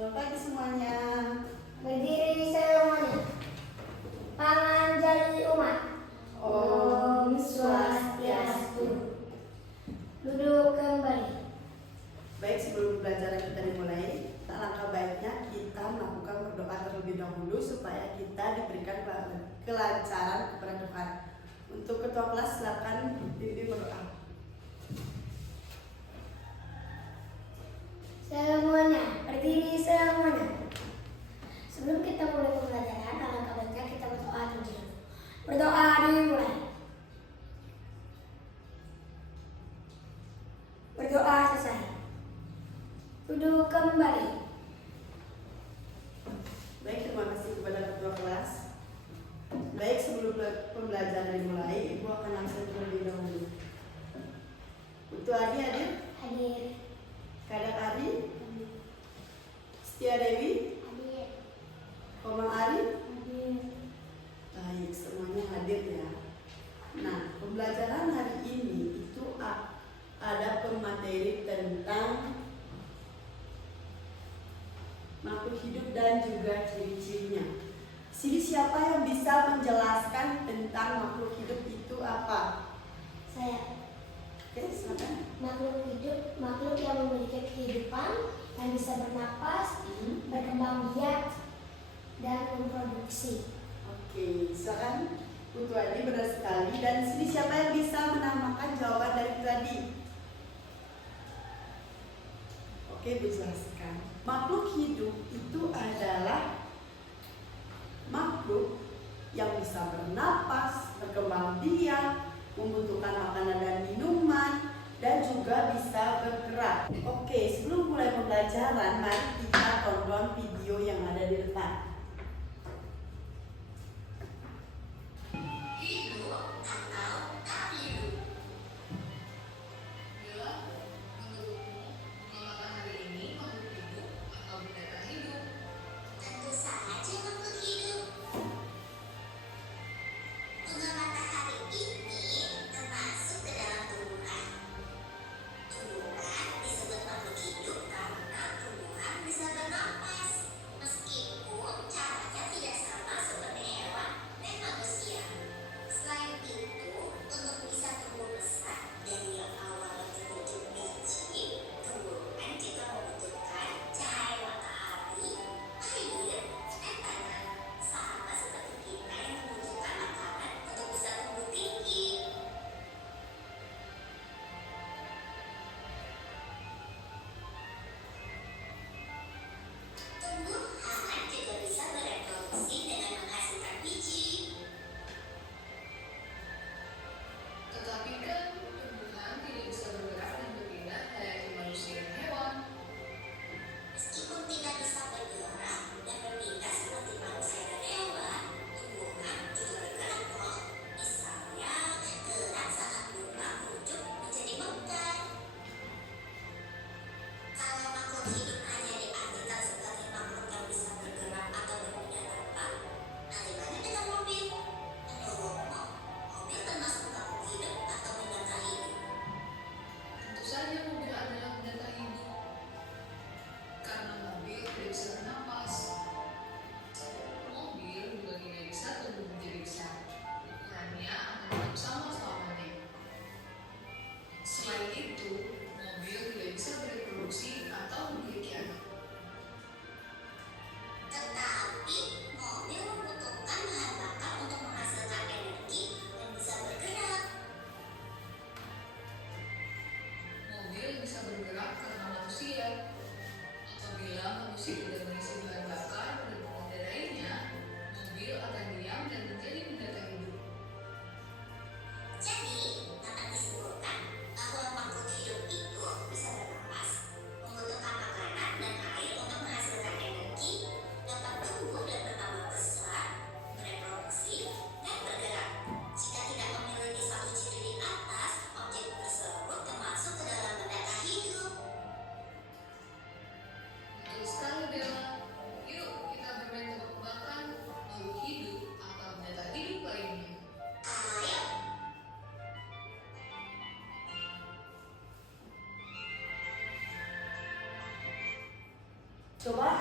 Selamat pagi semuanya. Berdiri semuanya. Pangan jali umat. Om Swastiastu. Duduk kembali. Baik, sebelum pelajaran kita dimulai, alangkah baiknya kita melakukan berdoa terlebih dahulu supaya kita diberikan kelancaran kepada Tuhan. Untuk ketua kelas silakan pimpin berdoa. Semuanya, berdiri semuanya. Sebelum kita mulai pembelajaran, alangkah baiknya kita berdoa terlebih dahulu. Berdoa dimulai. Berdoa selesai. Duduk kembali. Baik, terima kasih kepada ketua kelas. Baik, sebelum pembelajaran dimulai, Ibu akan langsung terlebih dahulu. Untuk Adi hadir? Hadir. Kadek Ari? Setia Dewi? Hadir. Komang Ari? Hadir. Baik, semuanya hadir ya. Nah, pembelajaran hari ini itu ada pemateri tentang makhluk hidup dan juga ciri-cirinya. Sini siapa yang bisa menjelaskan tentang makhluk hidup itu apa? Saya. Oke, silakan. Makhluk hidup, makhluk yang memiliki kehidupan, yang bisa bernapas, berkembang biak, dan memproduksi. Oke, silakan Putu Adi, benar sekali. Dan sini siapa yang bisa menambahkan jawaban dari tadi? Oke, dijelaskan. Makhluk hidup itu adalah makhluk yang bisa bernapas, berkembang biak, membutuhkan makanan dan minuman, dan juga bisa bergerak. Oke, sebelum mulai pembelajaran, mari kita tonton video yang ada di depan. Bisa bernapas, meskipun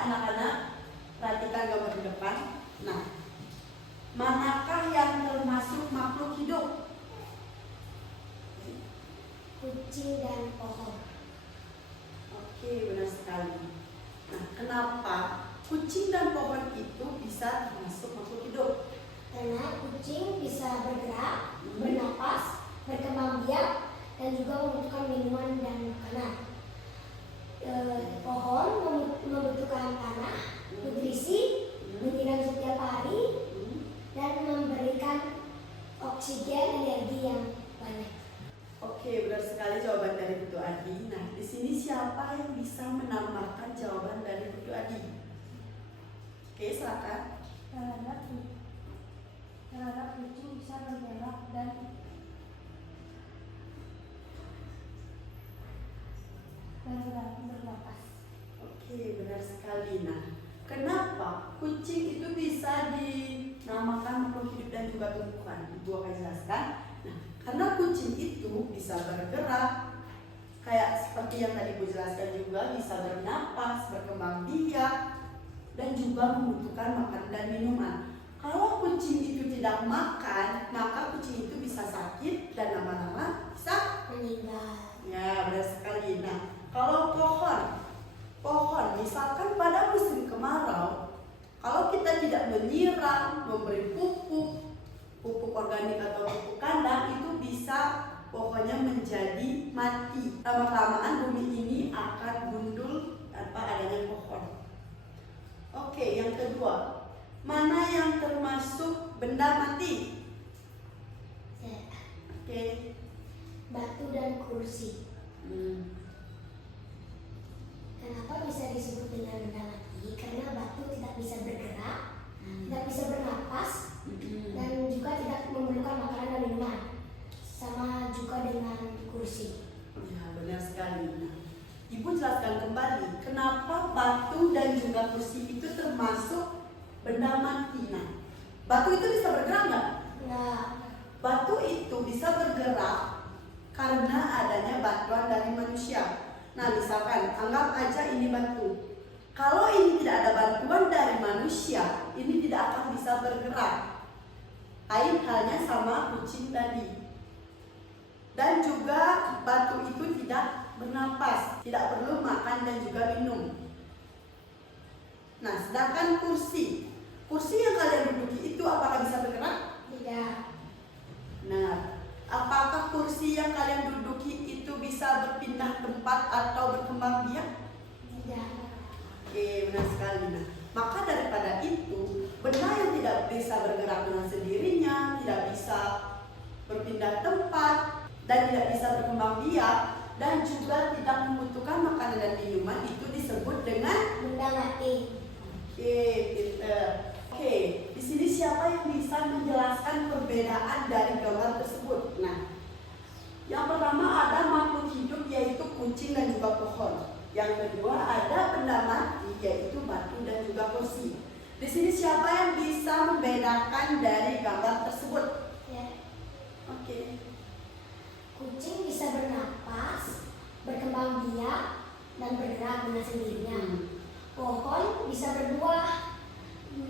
anak-anak? Perhatikan gambar di depan. Nah, manakah yang termasuk makhluk hidup? Kucing dan pohon. Oke, benar sekali. Nah, kenapa kucing dan pohon itu bisa termasuk makhluk hidup? Karena kucing bisa bergerak, bernapas, berkembang biak, dan juga membutuhkan minuman dan makanan. Pohon membutuhkan tanah, nutrisi, menyiram setiap hari, dan memberikan oksigen energi yang banyak. Oke, benar sekali jawaban dari Putu Adi. Nah, di sini siapa yang bisa menambahkan jawaban dari Putu Adi? Oke, silakan. Karena kucing bisa bergerak dan bernapas. Oke, benar sekali. Nah, kenapa kucing itu bisa dinamakan makhluk hidup dan juga tumbuhan? Ibu akan jelaskan. Nah, karena kucing itu bisa bergerak, kayak seperti yang tadi Ibu jelaskan juga, bisa bernapas, berkembang biak, dan juga membutuhkan makanan dan minuman. Kalau kucing itu tidak makan, maka kucing itu bisa sakit dan lama-lama bisa Meninggal. ya, benar sekali. Nah, kalau pohon misalkan pada musim kemarau, kalau kita tidak menyiram, memberi pupuk organik atau pupuk kandang, itu bisa pohonnya menjadi mati. Lama-kelamaan bumi ini akan gundul tanpa adanya pohon. Oke, yang kedua, mana yang termasuk benda mati? Oke. Batu dan kursi. Kenapa bisa disebut dengan benda mati? Karena batu tidak bisa bergerak, tidak bisa bernapas, dan juga tidak memerlukan makanan dan minuman. Sama juga dengan kursi. Ya, benar sekali. Nah, Ibu jelaskan kembali kenapa batu dan juga kursi itu termasuk benda mati. Nah, batu itu bisa bergerak nggak? Nah, Batu itu bisa bergerak karena adanya bantuan dari manusia. Nah, misalkan anggap aja ini batu. Kalau ini tidak ada bantuan dari manusia, ini tidak akan bisa bergerak. Lain halnya sama kucing tadi. Dan juga batu itu tidak bernapas, tidak perlu makan dan juga minum. Nah, sedangkan kursi yang kalian duduki itu apakah bisa bergerak? tidak. Nah, apakah kursi yang kalian duduki itu bisa berpindah tempat atau berkembang biak? Tidak. Oke, benar sekali. Nah, maka daripada itu, benda yang tidak bisa bergerak dengan sendirinya, tidak bisa berpindah tempat, dan tidak bisa berkembang biak, dan juga tidak membutuhkan makanan dan minuman, itu disebut dengan Benda mati. Oke, pinter. Oke, di sini siapa yang bisa menjelaskan perbedaan dari gambar tersebut? Nah, yang pertama ada makhluk hidup yaitu kucing dan juga pohon. Yang kedua ada benda mati yaitu batu dan juga kursi. Di sini siapa yang bisa membedakan dari gambar tersebut? Ya. Oke. Kucing bisa bernapas, berkembang biak, dan bergerak dengan sendirinya. Pohon bisa berbuah,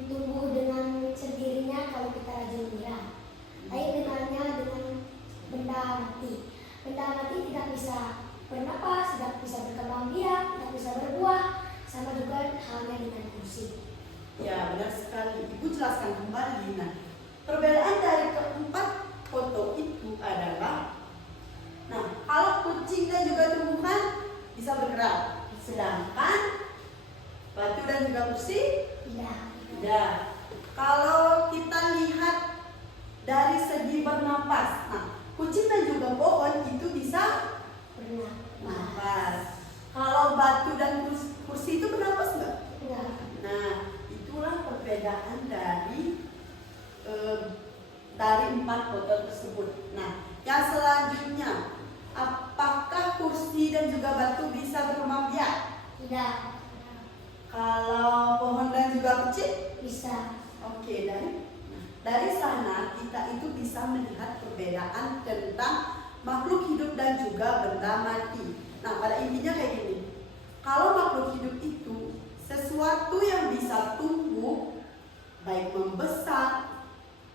tumbuh dengan sendirinya kalau kita rajin menyiram. Lain dengannya dengan benda mati. Benda mati tidak bisa bernapas, tidak bisa berkembang biak, tidak bisa berbuah, sama juga halnya dengan kursi. Ya, benar sekali. Ibu jelaskan kembali. Nah, perbedaan dari keempat foto itu adalah, nah, kalau kucing dan juga tumbuhan bisa bergerak, sedangkan batu dan juga kursi Tidak. tidak. Kalau kita lihat dari segi bernapas, nah, kucing dan juga pohon itu bisa bernapas. Kalau batu dan kursi itu bernapas nggak? Tidak. Nah, itulah perbedaan dari empat foto tersebut. Nah, yang selanjutnya, apakah kursi dan juga batu bisa berkembang biak? Tidak. Kalau pohon dan juga kucing? Bisa. Oke, dari sana kita itu bisa melihat perbedaan tentang makhluk hidup dan juga benda mati. Nah, pada intinya kayak gini. Kalau makhluk hidup itu sesuai sesuatu yang bisa tumbuh, baik membesar,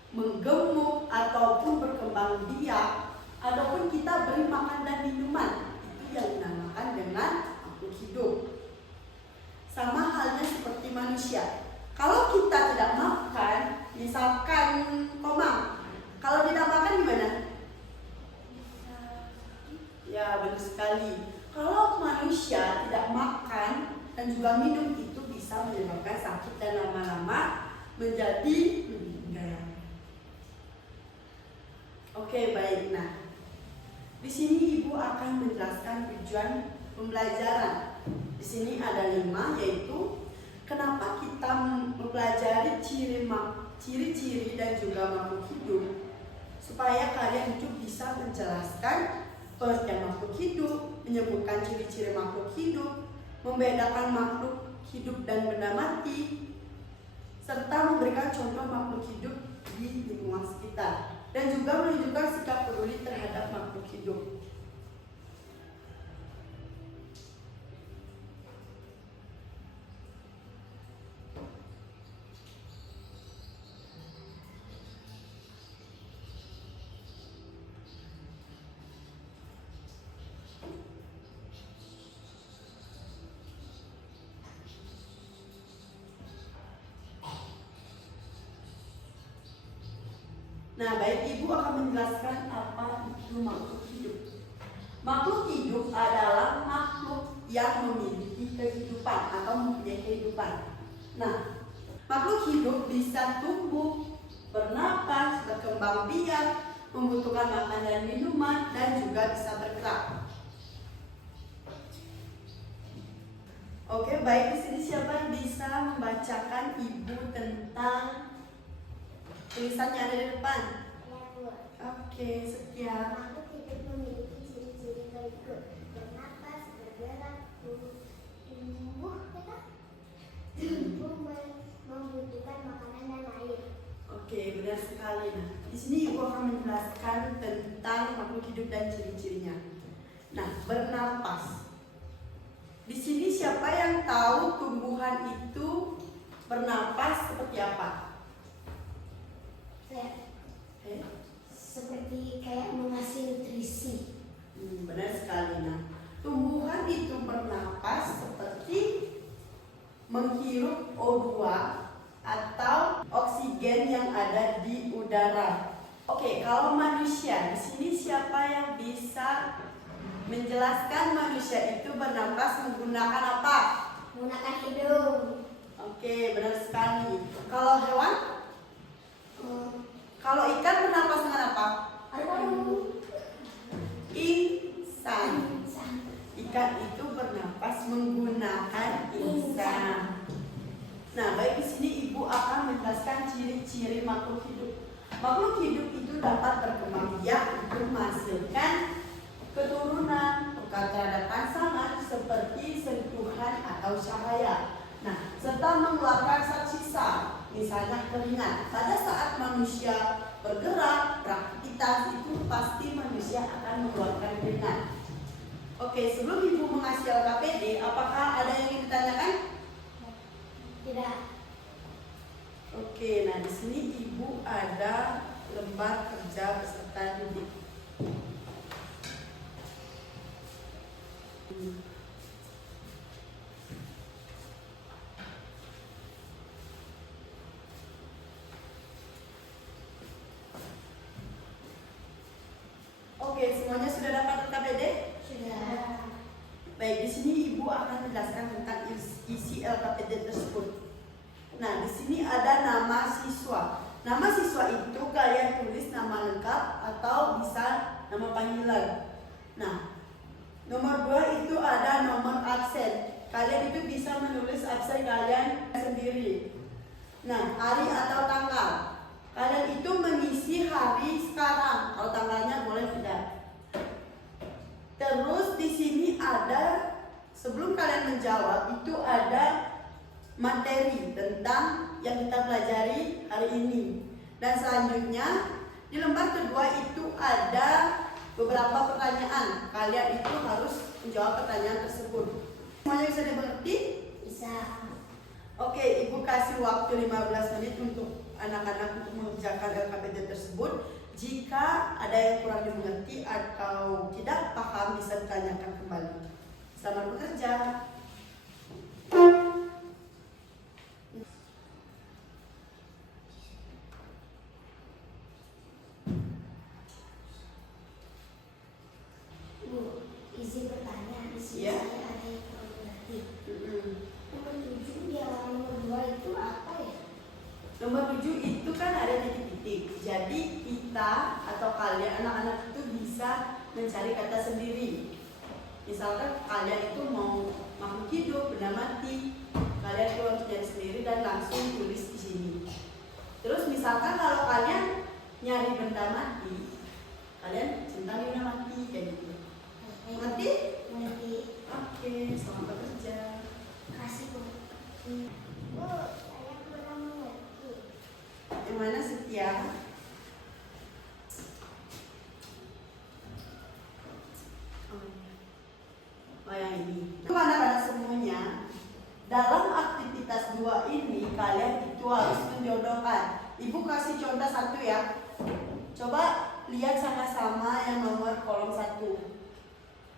menggemuk, ataupun berkembang biak, ataupun kita beri makan dan minuman, itu yang dinamakan dengan makhluk hidup. Sama halnya seperti manusia. Kalau kita tidak makan, misalkan Komang, kalau tidak makan gimana? Ya, benar sekali. Kalau manusia tidak makan dan juga minum, itu bisa menyebabkan sakit dan lama-lama menjadi meninggal. Oke, baik. Nah, di sini Ibu akan menjelaskan tujuan pembelajaran. Di sini ada 5, yaitu kenapa kita mempelajari ciri-ciri dan juga makhluk hidup, supaya kalian itu bisa menjelaskan pengertian makhluk hidup, menyebutkan ciri-ciri makhluk hidup, membedakan makhluk hidup dan benda mati, serta memberikan contoh makhluk hidup di lingkungan sekitar, dan juga menunjukkan sikap peduli terhadap makhluk hidup. Nah, baik, Ibu akan menjelaskan apa itu makhluk hidup. Makhluk hidup adalah makhluk yang memiliki kehidupan atau mempunyai kehidupan. Nah, makhluk hidup bisa tumbuh, bernapas, berkembang biak, membutuhkan makan dan minuman, dan juga bisa bergerak. Oke, baik, di sini siapa yang bisa membacakan Ibu tentang tulisannya ada di depan? Oke, sekian. Makhluk hidup memiliki ciri-ciri berikut: bernapas, bergerak, tumbuh, membutuhkan makanan dan air. Oke, benar sekali. Nah, di sini Ibu akan menjelaskan tentang makhluk hidup dan ciri-cirinya. Nah, bernapas. Di sini siapa yang tahu tumbuhan itu bernapas seperti apa? Seperti kayak mengasih nutrisi. Benar sekali. Nah, tumbuhan itu bernapas seperti menghirup O2 atau oksigen yang ada di udara. Oke, kalau manusia, di sini siapa yang bisa menjelaskan manusia itu bernapas menggunakan apa? Menggunakan hidung. Oke, benar sekali. Kalau hewan? Kalau ikan bernapas dengan apa? Insan. Ikan itu bernapas menggunakan insan. Nah, baik, di sini Ibu akan menjelaskan ciri-ciri makhluk hidup. Makhluk hidup itu dapat berkembang biak untuk menghasilkan keturunan, bukan terhadap pasangan seperti sentuhan atau cahaya. Nah, serta mengeluarkan zat sisa, misalnya keringat. Pada saat manusia bergerak, beraktivitas, itu pasti manusia akan mengeluarkan keringat. Oke, sebelum Ibu mengasih LKPD, apakah ada yang ingin ditanyakan? Tidak. Oke, nah di sini Ibu ada lembar kerja peserta didik. Oke, semuanya sudah dapat LKPD? Sudah. Baik, di sini Ibu akan menjelaskan tentang isi LKPD tersebut. Nah, di sini ada nama siswa. Nama siswa itu kalian tulis nama lengkap atau bisa nama panggilan. Nah, nomor 2 itu ada nomor absen. Kalian itu bisa menulis absen kalian sendiri. Nah, hari atau tanggal. Kalian itu mengisi hari sekarang. Kalau tanggalnya boleh tidak. Terus di sini ada, sebelum kalian menjawab, itu ada materi tentang yang kita pelajari hari ini. Dan selanjutnya di lembar kedua itu ada beberapa pertanyaan. Kalian itu harus menjawab pertanyaan tersebut. Semuanya bisa dimengerti? Bisa. Oke, Ibu kasih waktu 15 menit untuk anak-anak untuk mengerjakan LKPD tersebut. Jika ada yang kurang dimengerti atau tidak paham bisa ditanyakan kembali. Selamat bekerja. Bu, izin bertanya, di sini Iya. saya ada yang kurang mengerti. Mm-mm. Nomor 7 di halaman nomor 2 itu apa ya? Nomor 7 itu kan ada titik-titik. Jadi kita atau kalian anak-anak itu bisa mencari kata sendiri. Misalkan kalian itu mau makhluk hidup, benda mati, kalian keluar untuk nyari sendiri dan langsung tulis di sini. Terus misalkan kalau kalian nyari benda mati, kalian centang benda mati kayak gitu. Mengerti? Mengerti. Oke, selamat bekerja. Kasih Bu. Bu, saya kurang mengerti. Yang mana Setia? Oh yang ini. Anak-anak semuanya, dalam aktivitas 2 ini kalian itu harus menjodohkan. Ibu kasih contoh 1 ya. Coba lihat sama-sama yang nomor kolom 1.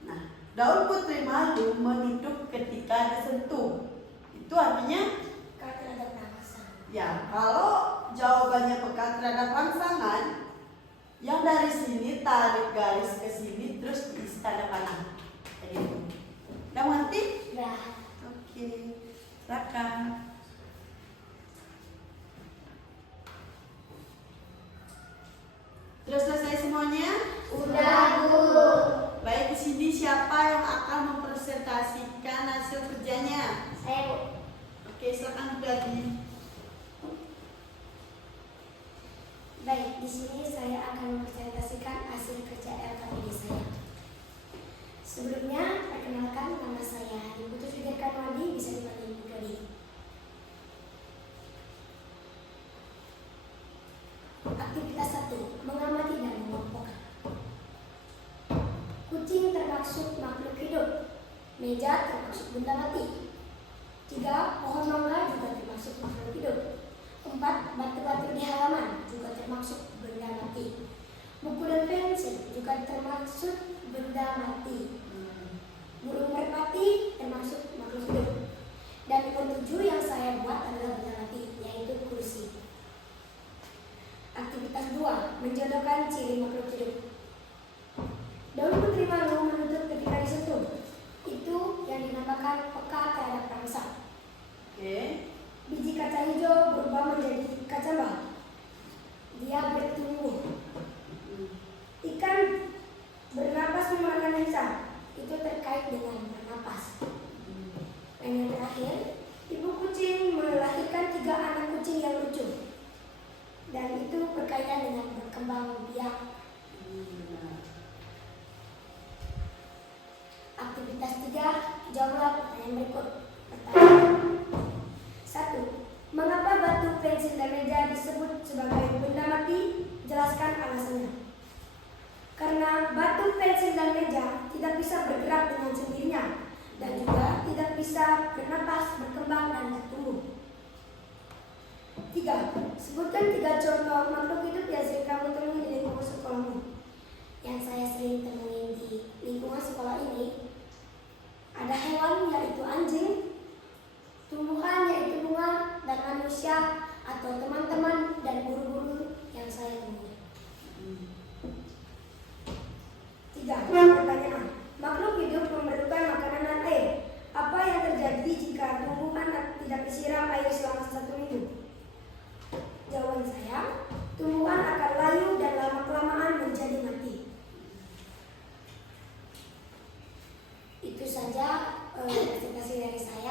Nah, daun putri malu menutup ketika disentuh. Itu artinya Kata ada perasaan. ya, kalau jawabannya pekat terhadap rangsangan, yang dari sini tarik garis ke sini terus diisi tanda panah. Kayak gitu. Udah mengerti? Dah. Oke, silakan. Terus selesai semuanya? Udah, Bu. Baik, di sini siapa yang akan mempresentasikan hasil kerjanya? Saya, Bu. Oke, silakan lagi. Baik, di sini saya akan mempresentasikan hasil kerja LKPD saya. Sebelumnya, perkenalkan nama saya Ibu Tutri Karmadi, bisa dipanggil Bu Dodi. Aktivitas 1, mengamati dan mengelompokkan. Kucing termasuk makhluk hidup. Meja termasuk benda mati. 3, pohon mangga juga termasuk makhluk hidup. 4, batu-batu di halaman juga termasuk benda mati. Buku dan pensil juga termasuk benda mati. Burung merpati termasuk makhluk hidup. Dan nomor 7 yang saya buat adalah benda mati, yaitu kursi. Aktivitas 2, menjodohkan ciri makhluk hidup. Daun putri malu menutup ketika disentuh. Itu yang dinamakan peka terhadap rangsa. Oke. Biji kaca hijau berubah menjadi kacamata. Dia bertumbuh. Ikan bernapas memakan lisan. Itu terkait dengan bernapas. Dan yang terakhir, ibu kucing melahirkan 3 anak kucing yang lucu. Dan itu berkaitan dengan berkembang biak. Aktivitas 3, jawablah pertanyaan berikut. Pertanyaan 1. Mengapa batu, pensil, dan meja disebut sebagai benda mati? Jelaskan alasannya. Karena batu, pensil, dan meja tidak bisa bergerak dengan sendirinya dan juga tidak bisa bernapas, berkembang, dan bertumbuh. 3. Sebutkan 3 contoh makhluk hidup yang sering kamu temui di lingkungan sekolahmu. Yang saya sering temui di lingkungan sekolah ini, ada hewan yaitu anjing, tumbuhan yaitu bunga, dan manusia atau teman-teman dan guru-guru yang saya temui. 3. Pertanyaan. Makhluk hidup memerlukan makanan dan air. Apa yang terjadi jika tumbuhan tidak disiram air selama 1 minggu? Jawaban saya, tumbuhan akan layu dan lama-kelamaan menjadi mati. Itu saja presentasi dari saya.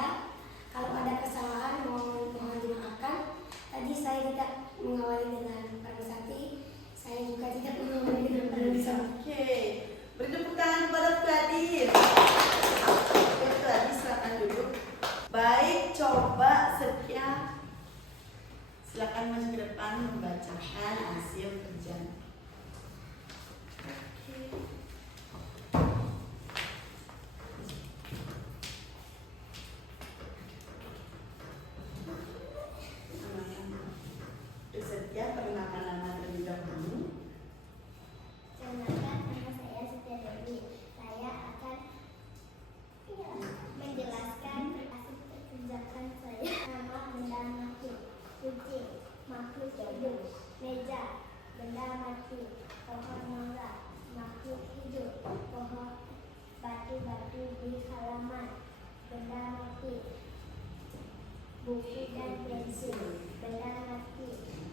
dan pensil. Benda mati,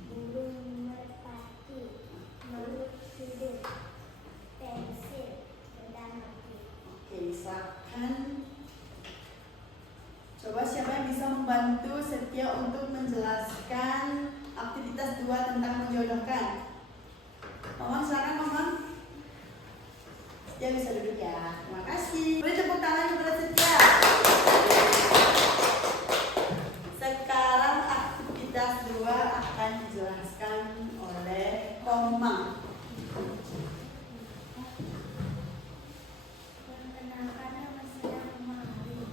burung merpati, makhluk hidup, pensil, benda mati. Oke, silakan. Coba siapa yang bisa membantu Setia untuk menjelaskan aktivitas 2 tentang menjodohkan? Mamang, silakan Mamang. Setia bisa duduk ya. Terima kasih. Boleh tepuk tangan kepada Setia. Sekarang aktivitas 2 akan dijelaskan oleh Mamang. Perkenalkan, nama saya Mari.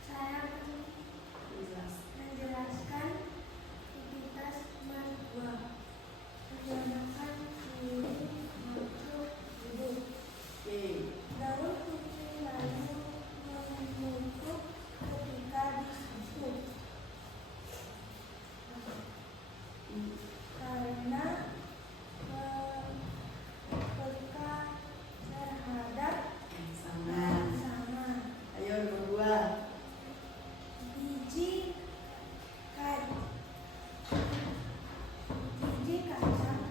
Saya akan menjelaskan aktivitas 2. Menjodohkan diri makhluk hidup. Oke. Daun kucing lalu mengutuk ketika disusun. Karena peka terhadap Sama. sama. Ayo nomor 2. Biji kacang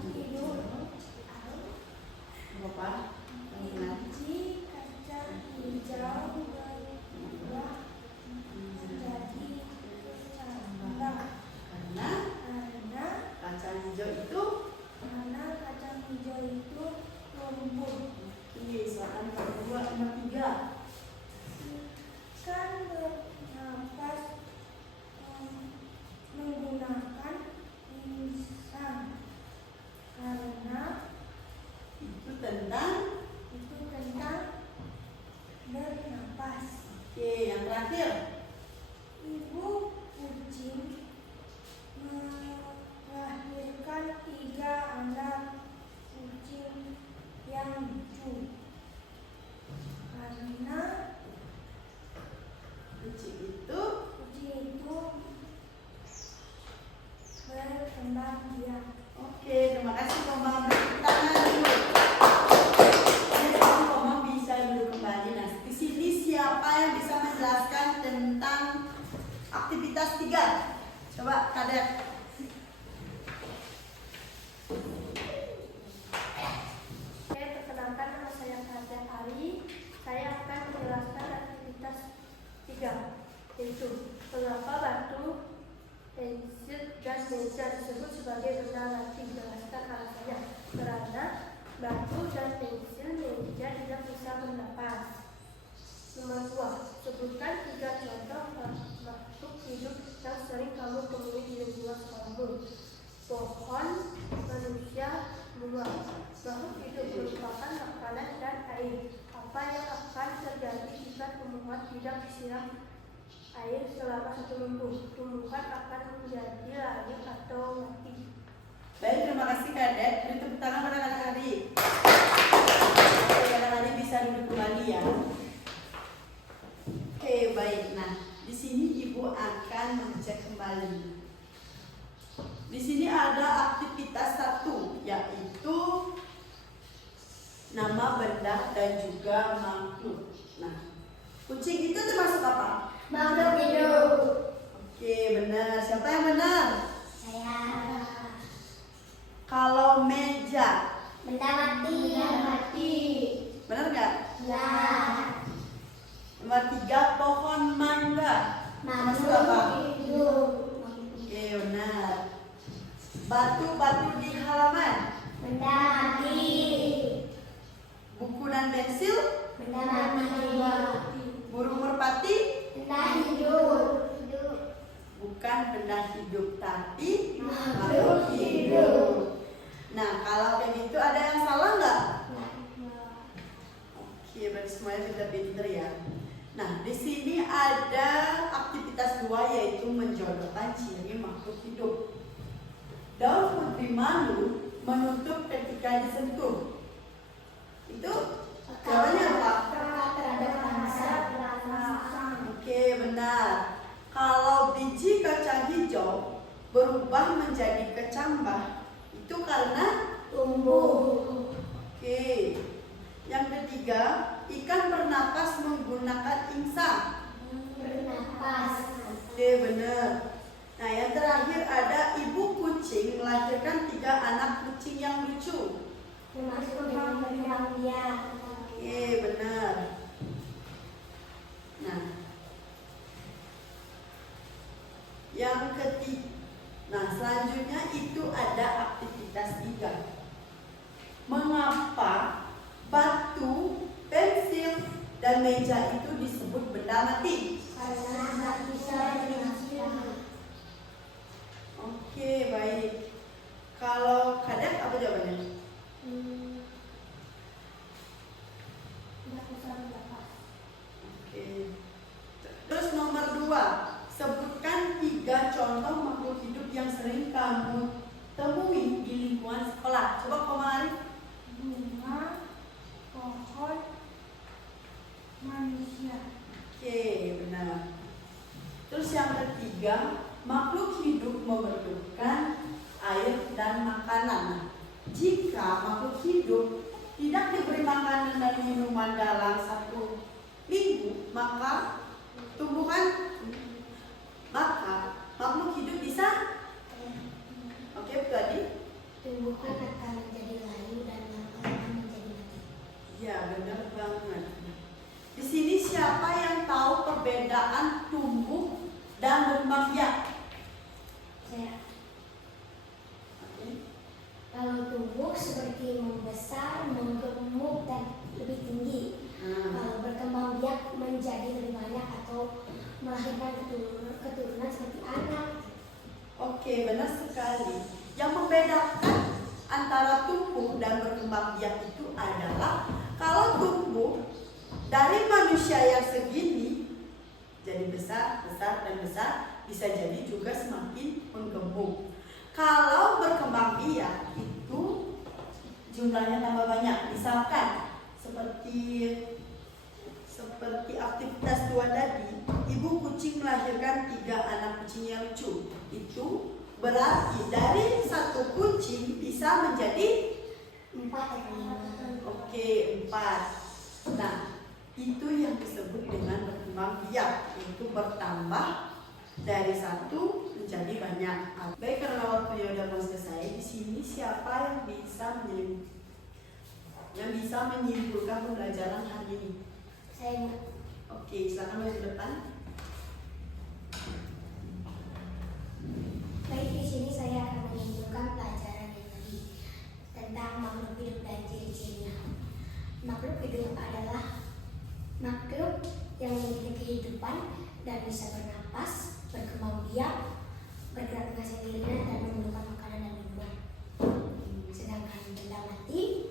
hijau. Apa? Biji kacang hijau berubah menjadi cambah Karena kacang hijau itu tumbuh. Oke, silakan nomor 2, nomor 3. Kan bernapas menggunakan insang karena Itu tentang. itu tentang bernapas. Oke, yang terakhir. Ibu kucing melahirkan 3 anak kucing yang lucu karena Kucing itu. kucing itu berkembang biak. Oke, terima kasih Komang. Tepuk tangan dulu. Sekarang Komang bisa duduk kembali. Nah, di sini siapa yang bisa menjelaskan tentang aktivitas 3? Coba Kadek. Oke, perkenalkan, nama saya Kadek Ali. Saya akan menjelaskan aktivitas 3, yaitu mengapa batu, pensil, dan meja disebut sebagai benda mati. Jelaskan alasannya. Karena batu dan pensil, meja tidak bisa bernapas. Nomor 2, sebutkan 3 contoh makhluk hidup yang sering kamu temui di lingkungan sekolahmu. Pohon, manusia, bunga. Makhluk hidup merupakan makanan dan air. Apa yang akan terjadi jika tumbuhan tidak disiram air selama 1 minggu? Tumbuhan akan menjadi layu atau mati. Baik, terima kasih Kadek. Beri tepuk tangan pada Kadek Adi. Oke, Kadek Adi bisa duduk kembali ya. Oke, baik. Nah, di sini Ibu akan mengecek kembali. Di sini ada aktivitas 1, yaitu nama benda dan juga makhluk. Nah, kucing itu termasuk apa? Makhluk hidup. Oke, benar. Siapa yang benar? Saya. Kalau meja, Benda mati. benar nggak? Ya. Nomor 3, pohon mangga. Termasuk apa? hidup. Oke, benar. Batu-batu di halaman, Benda mati. buku dan pensil, Benda mati. burung merpati, Benda hidup. bukan benda hidup tapi Makhluk hidup. Nah, kalau kayak gitu ada yang salah nggak? Oke, berarti semuanya sudah pinter ya. Nah, di sini ada aktivitas 2, yaitu menjodohkan ciri makhluk hidup. Daun putri malu menutup ketika disentuh. Itu jawabannya apa? Terhadap rasa. Oke, benar. Kalau biji kacang hijau berubah menjadi kecambah, itu karena Tumbuh. Oke. Yang ketiga, ikan bernapas menggunakan insang. Bernapas. Oke, benar. Nah, yang terakhir ada ibu kucing melahirkan 3 anak kucing yang lucu. Termasuk dengan berkembang biak. Oke, benar. Nah, yang ketiga. Nah, selanjutnya itu ada aktivitas 3. Mengapa batu, pensil, dan meja itu disebut benda mati? Karena tak bisa bernafas. Oke, baik. Kalau kadang apa jawabannya? Tidak bisa bernafas. Oke. Terus nomor 2, sebutkan 3 contoh makhluk hidup yang sering kamu temui di lingkungan sekolah. Coba Komari. Bunga, pohon, manusia. Oke, benar. Terus yang ketiga, makhluk hidup memerlukan air dan makanan. Nah, jika makhluk hidup tidak diberi makanan dan minuman dalam 1 minggu, maka makhluk hidup bisa. Oke, tadi? Tumbuhan akan menjadi layu dan akan menjadi mati. Ya, benar banget. Di sini siapa yang tahu perbedaan tumbuh dan berkembang biak? Saya. Oke. Kalau tumbuh seperti membesar, menggemuk dan lebih tinggi. Kalau berkembang biak menjadi lebih banyak atau melahirkan keturunan seperti anak. Oke, benar sekali. Yang membedakan antara tumbuh dan berkembang biak itu adalah kalau tumbuh dari manusia yang segini jadi besar, dan besar, bisa jadi juga semakin menggemuk. Kalau berkembang biak itu jumlahnya tambah banyak. Misalkan seperti aktivitas 2 tadi, ibu kucing melahirkan 3 anak kucing yang lucu. Itu berarti dari 1 kucing bisa menjadi 4 atau 5. Oke, 4. Nah, itu yang disebut dengan berkembang biak, yaitu bertambah dari 1 menjadi banyak. Baik, karena waktunya sudah mau selesai, di sini siapa yang bisa menyimpulkan pembelajaran hari ini? Saya. Oke, silakan maju ke depan. Baik, di sini saya akan menunjukkan pelajaran yang tadi tentang makhluk hidup dan ciri-cirinya. Makhluk hidup adalah makhluk yang memiliki kehidupan dan bisa bernapas, berkembang biak, bergerak dengan sendirinya dan memerlukan makanan dan minuman. Sedangkan benda mati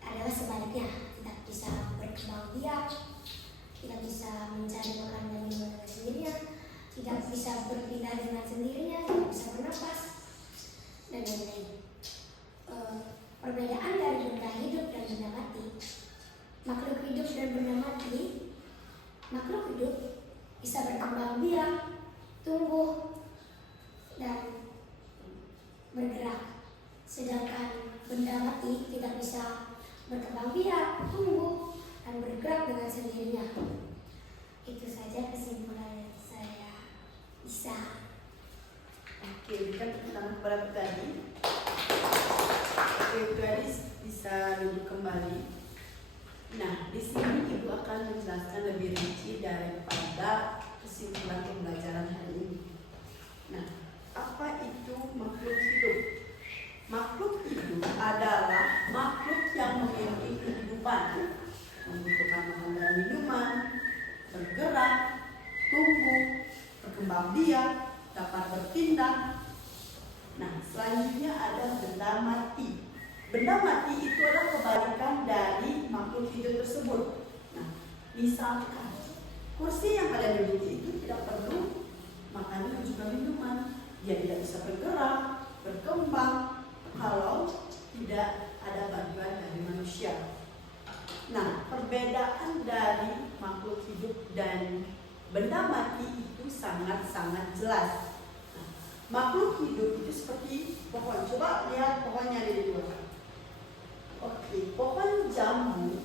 adalah sebaliknya, tidak bisa berkembang biak, tidak bisa mencari makanan dan minuman dengan sendirinya, tidak bisa berpindah dengan sendirinya, tidak bisa bernapas, dan lain-lain. Perbedaan dari benda hidup dan benda mati. Makhluk hidup dan benda mati, makhluk hidup bisa berkembang biak, tumbuh, dan bergerak. Sedangkan benda mati tidak bisa berkembang biak, tumbuh, dan bergerak dengan sendirinya. Itu saja kesimpulan yang saya bisa. Oke, berikan tepuk tangan kepada Bu Tadi. Oke, Bu Tadi bisa duduk kembali. Nah, di sini Ibu akan menjelaskan lebih rinci daripada kesimpulan pembelajaran hari ini. Nah, apa itu makhluk hidup? Makhluk hidup adalah makhluk yang memiliki kehidupan, membutuhkan makanan dan minuman, bergerak, tumbuh, berkembang biak, dapat bertindak. Nah, selanjutnya ada benda mati. Benda mati itu adalah kebalikan dari makhluk hidup tersebut. Nah, misalkan kursi yang kalian duduki itu tidak perlu makanan dan juga minuman. Dia tidak bisa bergerak, berkembang kalau tidak ada bantuan dari manusia. Nah, perbedaan dari makhluk hidup dan benda mati itu sangat-sangat jelas. Nah, makhluk hidup itu seperti pohon. Coba lihat pohonnya di luar. Oke, pohon jambu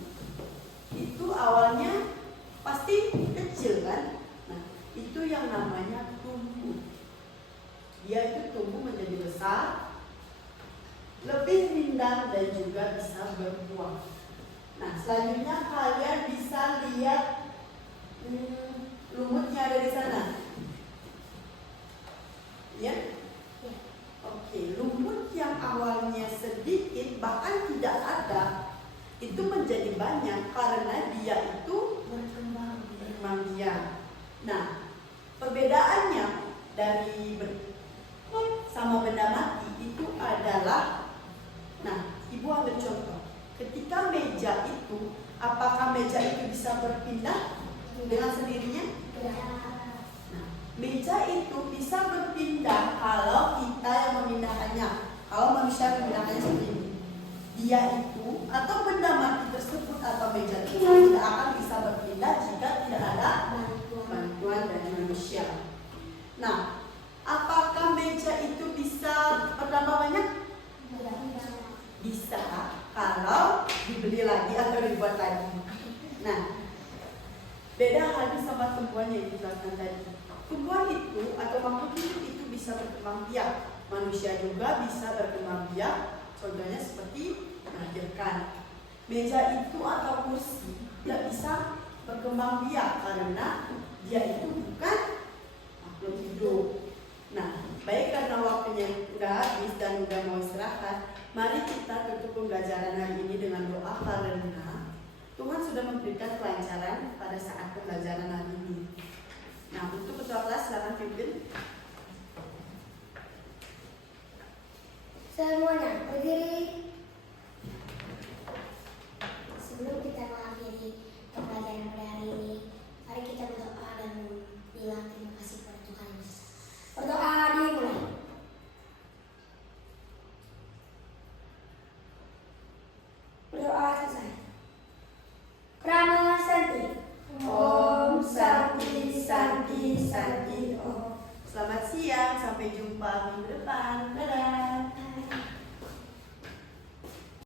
itu awalnya pasti kecil kan? Nah, itu yang namanya tumbuh. Dia itu tumbuh menjadi besar, lebih rindang dan juga bisa berbuah. Nah, selanjutnya kalian bisa lihat lumutnya ada di sana. Ya? Oke, lumut yang awalnya sedikit bahkan tidak ada itu menjadi banyak karena dia itu berkembang biak. Nah, perbedaannya dari sama benda mati itu adalah, nah, ibu ambil contoh. Ketika meja itu, apakah meja itu bisa berpindah dengan sendirinya? Nah, meja itu bisa berpindah kalau kita yang memindahkannya. Kalau manusia memindahkannya sendiri, dia itu atau benda mati tersebut atau meja itu tidak akan bisa berpindah jika tidak ada bantuan dari manusia. Nah, apakah meja itu bisa bertambah banyak? Bisa kalau dibeli lagi atau dibuat lagi. Nah, beda halnya sama tumbuhan yang dijelaskan tadi. Tumbuhan itu atau makhluk hidup itu bisa berkembang biak. Manusia juga bisa berkembang biak. Contohnya seperti melahirkan. Meja itu atau kursi tidak bisa berkembang biak karena dia itu bukan makhluk hidup. Nah, baik karena waktunya udah habis dan udah mau istirahat, mari kita tutup pembelajaran hari ini dengan doa karena Tuhan sudah memberikan kelancaran pada saat pembelajaran hari ini.